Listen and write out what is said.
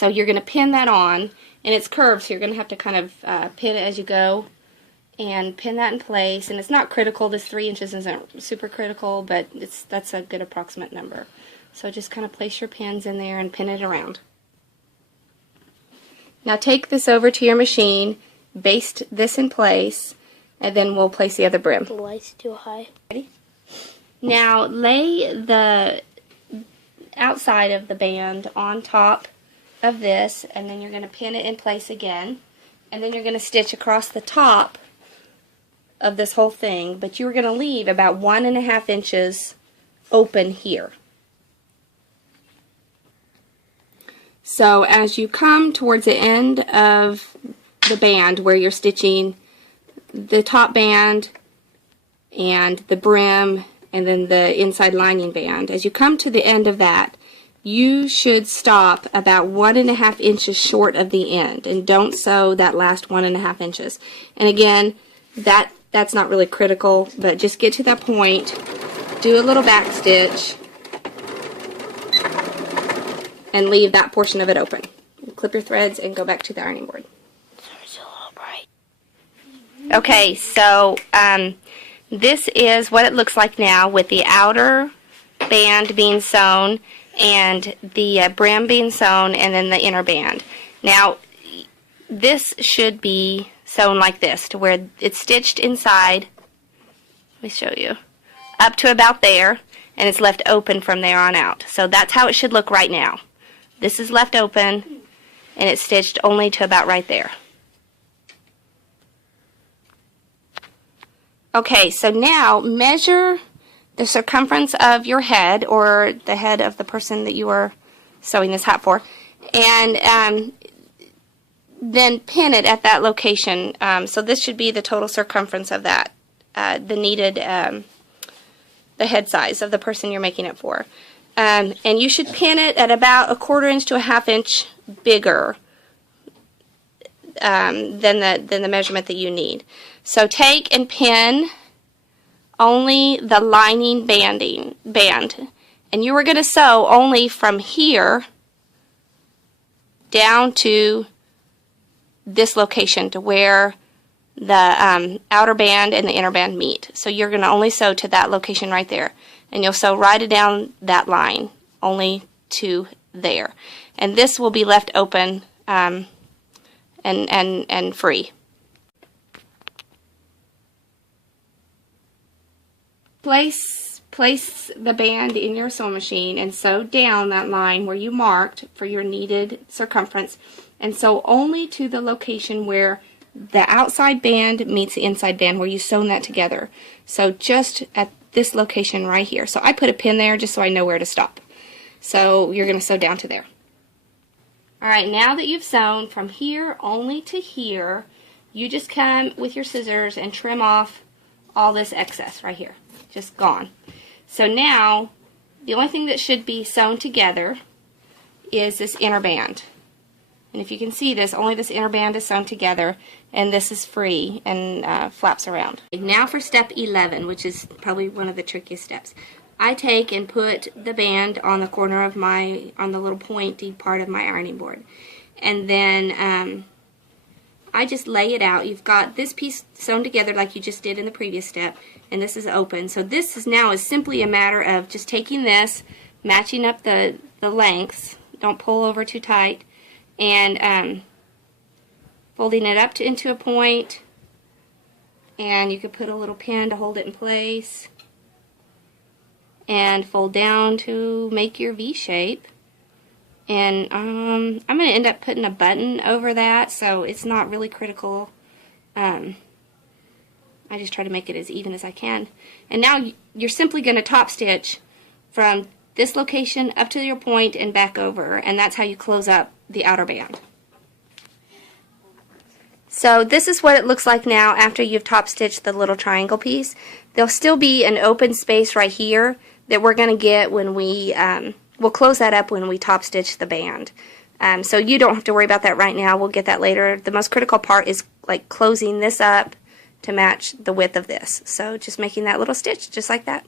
So you're going to pin that on, and it's curved, so you're going to have to kind of pin it as you go and pin that in place. And it's not critical. This 3 inches isn't super critical, but that's a good approximate number. So just kind of place your pins in there and pin it around. Now take this over to your machine, baste this in place, and then we'll place the other brim. The light's too high. Ready? Now lay the outside of the band on top of this, and then you're going to pin it in place again, and then you're going to stitch across the top of this whole thing, but you're going to leave about 1.5 inches open here. So as you come towards the end of the band where you're stitching the top band and the brim and then the inside lining band, as you come to the end of that, you should stop about 1.5 inches short of the end, and don't sew that last 1.5 inches. And again, that's not really critical, but just get to that point, do a little back stitch, and leave that portion of it open. Clip your threads and go back to the ironing board. It's a little bright. Okay, so this is what it looks like now with the outer band being sewn and the brim being sewn and then the inner band. Now, this should be sewn like this, to where it's stitched inside, let me show you, up to about there, and it's left open from there on out. So that's how it should look right now. This is left open, and it's stitched only to about right there. Okay, so now measure the circumference of your head, or the head of the person that you are sewing this hat for, and then pin it at that location. So this should be the total circumference of that, the needed, the head size of the person you're making it for. And you should pin it at about 1/4 inch to 1/2 inch bigger than the measurement that you need. So take and pin only the lining band, and you are going to sew only from here down to this location, to where the outer band and the inner band meet. So you're going to only sew to that location right there, and you'll sew right down that line only to there, and this will be left open and free. Place the band in your sewing machine and sew down that line where you marked for your needed circumference, and sew only to the location where the outside band meets the inside band, where you sewn that together. So just at this location right here. So I put a pin there just so I know where to stop. So you're going to sew down to there. Alright, now that you've sewn from here only to here, you just come with your scissors and trim off all this excess right here. Just gone. So now, the only thing that should be sewn together is this inner band. And if you can see this, only this inner band is sewn together, and this is free and flaps around. Now for step 11, which is probably one of the trickiest steps. I take and put the band on the corner of on the little pointy part of my ironing board. And then I just lay it out. You've got this piece sewn together like you just did in the previous step, and this is open. So this is now simply a matter of just taking this, matching up the lengths, don't pull over too tight, and folding it up into a point, and you could put a little pin to hold it in place, and fold down to make your V shape. And I'm going to end up putting a button over that, so it's not really critical. I just try to make it as even as I can. And now you're simply going to top stitch from this location up to your point and back over, and that's how you close up the outer band. So this is what it looks like now after you've top stitched the little triangle piece. There'll still be an open space right here that we're going to get when we'll close that up when we top stitch the band. So you don't have to worry about that right now. We'll get that later. The most critical part is like closing this up to match the width of this. So just making that little stitch just like that.